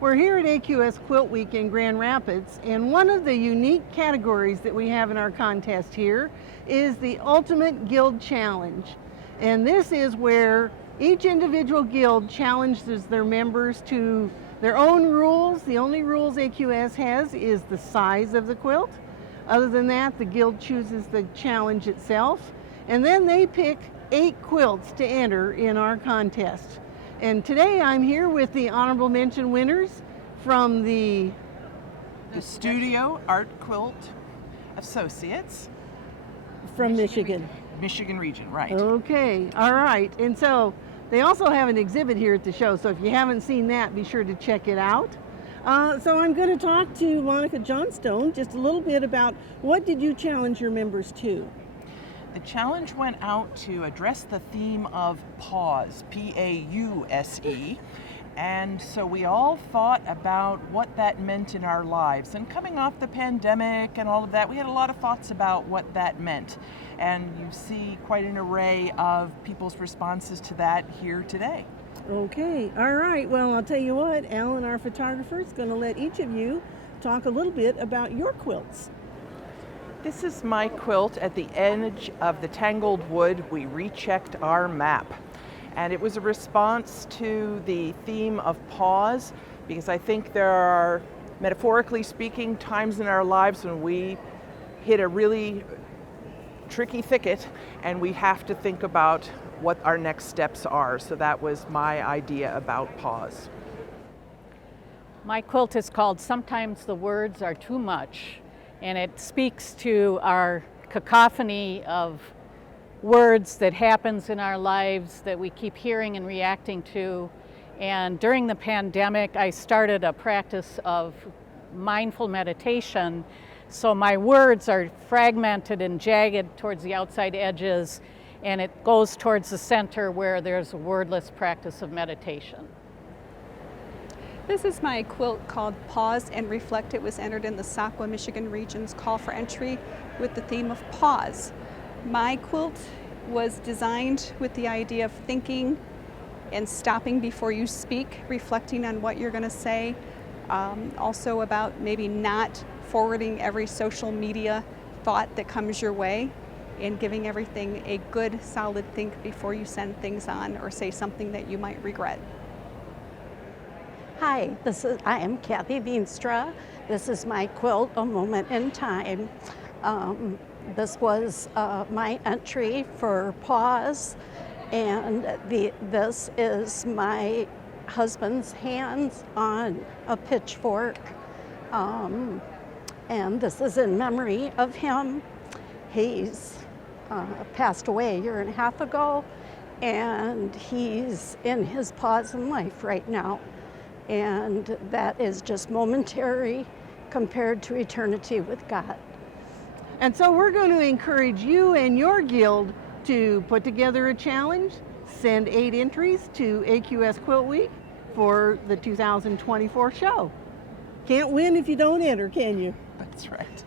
We're here at AQS QuiltWeek in Grand Rapids, and one of the unique categories that we have in our contest here is the Ultimate Guild Challenge. And this is where each individual guild challenges their members to their own rules. The only rules AQS has is the size of the quilt. Other than that, the guild chooses the challenge itself, and then they pick 8 quilts to enter in our contest. And today I'm here with the honorable mention winners from the Studio Art Quilt Associates. From Michigan. Michigan region, right. Okay, all right. And so they also have an exhibit here at the show, so if you haven't seen that, be sure to check it out. So I'm going to talk to Monica Johnstone just a little bit about what did you challenge your members to? The challenge went out to address the theme of pause, P-A-U-S-E, and so we all thought about what that meant in our lives. And coming off the pandemic and all of that, we had a lot of thoughts about what that meant. And you see quite an array of people's responses to that here today. Okay, all right. Well, I'll tell you what, Alan, our photographer, is going to let each of you talk a little bit about your quilts. This is my quilt. At the edge of the tangled wood, we rechecked our map. And it was a response to the theme of pause, because I think there are, metaphorically speaking, times in our lives when we hit a really tricky thicket and we have to think about what our next steps are. So that was my idea about pause. My quilt is called Sometimes the Words Are Too Much, and it speaks to our cacophony of words that happens in our lives that we keep hearing and reacting to. And during the pandemic, I started a practice of mindful meditation. So my words are fragmented and jagged towards the outside edges, and it goes towards the center where there's a wordless practice of meditation. This is my quilt called Pause and Reflect. It was entered in the Saukwa, Michigan region's call for entry with the theme of pause. My quilt was designed with the idea of thinking and stopping before you speak, reflecting on what you're going to say. Also about maybe not forwarding every social media thought that comes your way, and giving everything a good, solid think before you send things on or say something that you might regret. Hi, I am Kathy Veenstra. This is my quilt, A Moment in Time. This was my entry for pause, and this is my husband's hands on a pitchfork, and this is in memory of him. He's passed away a year and a half ago, and he's in his pause in life right now. And that is just momentary compared to eternity with God. And so we're going to encourage you and your guild to put together a challenge, send 8 entries to AQS QuiltWeek for the 2024 show. Can't win if you don't enter, can you? That's right.